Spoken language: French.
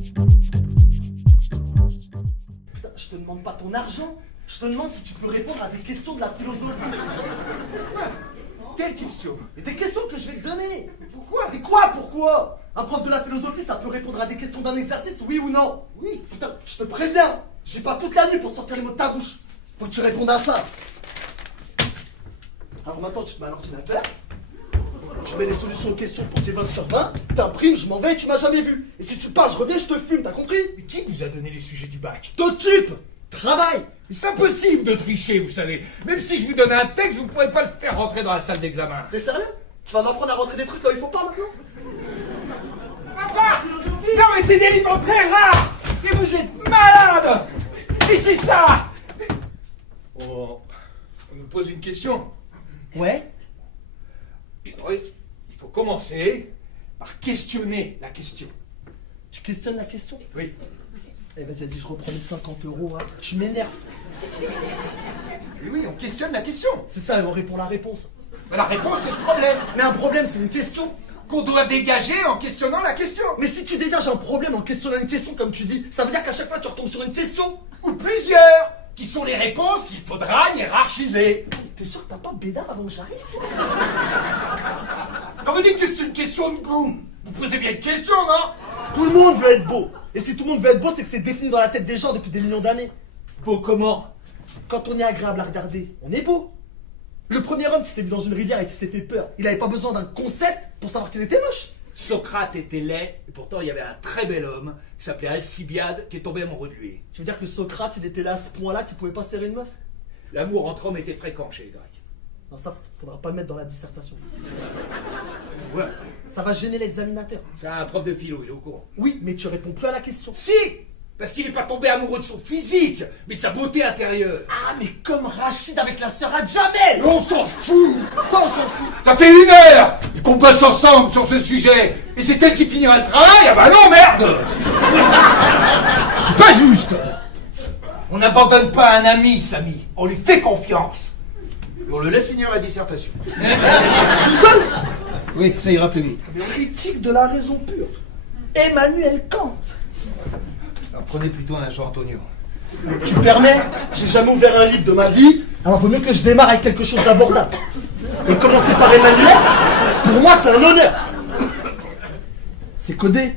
Putain, je te demande pas ton argent, je te demande si tu peux répondre à des questions de la philosophie. Quelle question? Et des questions que je vais te donner. Pourquoi? Mais quoi, pourquoi? Un prof de la philosophie, ça peut répondre à des questions d'un exercice, oui ou non? Oui. Putain, je te préviens, j'ai pas toute la nuit pour sortir les mots de ta bouche. Faut que tu répondes à ça. Alors maintenant, tu te mets à l'ordinateur, tu mets les solutions aux questions pour tes 20 sur 20, t'imprimes, je m'en vais et tu m'as jamais vu. Et si tu parles, je reviens, je te fume, t'as compris? Mais qui vous a donné les sujets du bac? T'occupes, travaille. Mais c'est impossible de tricher, vous savez. Même si je vous donnais un texte, vous ne pourrez pas le faire rentrer dans la salle d'examen. T'es sérieux? Tu vas m'apprendre à rentrer des trucs là où il faut pas maintenant? Papa! Non mais c'est des livres très rares! Et vous êtes malade! Et c'est ça! Oh, on nous pose une question. Ouais. Oui, il faut commencer par questionner la question. Tu questionnes la question? Oui. Eh vas-y, je reprends les 50 €, hein. Tu m'énerves. Mais oui, on questionne la question. C'est ça, et on répond la réponse. Mais la réponse, c'est le problème. Mais un problème, c'est une question. Qu'on doit dégager en questionnant la question. Mais si tu dégages un problème en questionnant une question, comme tu dis, ça veut dire qu'à chaque fois tu retombes sur une question. Ou plusieurs, qui sont les réponses qu'il faudra hiérarchiser. T'es sûr que t'as pas bédard avant que j'arrive? Quand vous dites que c'est une question de goût, vous posez bien une question, non? Tout le monde veut être beau. Et si tout le monde veut être beau, c'est que c'est défini dans la tête des gens depuis des millions d'années. Beau comment? Quand on est agréable à regarder, on est beau. Le premier homme qui s'est vu dans une rivière et qui s'est fait peur, il avait pas besoin d'un concept pour savoir qu'il était moche. Socrate était laid, et pourtant il y avait un très bel homme qui s'appelait Alcibiade qui est tombé amoureux de lui. Tu veux dire que Socrate, il était là à ce point-là qu'il pouvait pas serrer une meuf? L'amour entre hommes était fréquent chez les Grecs. Non, ça, faudra pas le mettre dans la dissertation. Ouais, Ça va gêner l'examinateur. c'est un prof de philo, il est au courant. Oui, mais tu réponds plus à la question. Si! Parce qu'il n'est pas tombé amoureux de son physique, mais de sa beauté intérieure. Ah, mais comme Rachid avec la sœur à Jamel! On s'en fout! Quoi, on s'en fout? Ça fait 1 heure qu'on bosse ensemble sur ce sujet, et c'est elle qui finira le travail? Ah bah non, merde! C'est pas juste! On n'abandonne pas un ami, Samy, on lui fait confiance. Et on le laisse finir la dissertation. Tout seul? Oui, ça ira plus vite. Critique de la raison pure. Emmanuel Kant. Alors prenez plutôt un Jean Antonio. Tu permets? J'ai jamais ouvert un livre de ma vie, alors vaut mieux que je démarre avec quelque chose d'abordable. Et commencer par Emmanuel, pour moi c'est un honneur. C'est codé.